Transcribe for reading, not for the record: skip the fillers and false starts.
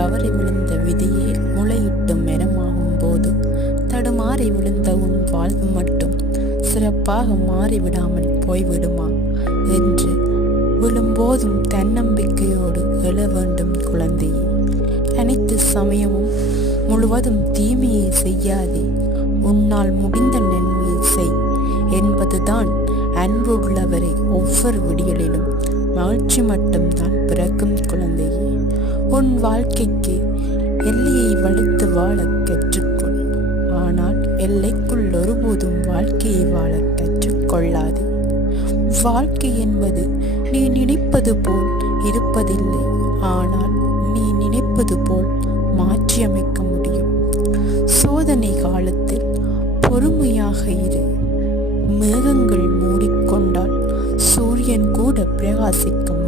தவறி விழுந்த விதியே முளையிட்டு மரமாகும் போது தடுமாறி விழுந்த உன் வாழ்வு மட்டும் சிறப்பாக மாறிவிடாமல் போய்விடுமா என்று விழும்போதும் தன்னம்பிக்கையோடு எழ வேண்டும் குழந்தையே. அனைத்து சமயமும் முழுவதும் தீமையை செய்யாதே, உன்னால் முடிந்த நன்மையை செய் என்பதுதான் அன்புள்ளவரை ஒவ்வொரு விடியலிலும் மகிழ்ச்சி மட்டும்தான் பிறக்கும் குழந்தையே. உன் வாழ்க்கைக்கு எல்லையை வளர்த்து வாழ கற்றுக்கொள். ஆனால் எல்லைக்குள் ஒருபோதும் வாழ்க்கையை வாழ கற்றுக்கொள்ளாதே. வாழ்க்கை என்பது நீ நினைப்பது போல் இருப்பதில்லை, ஆனால் நீ நினைப்பது போல் மாற்றியமைக்க முடியும். சோதனை காலத்தில் பொறுமையாக இரு. மேகங்கள் மூடிக்கொண்டால் சூரியன் கூட பிரகாசிக்கும்.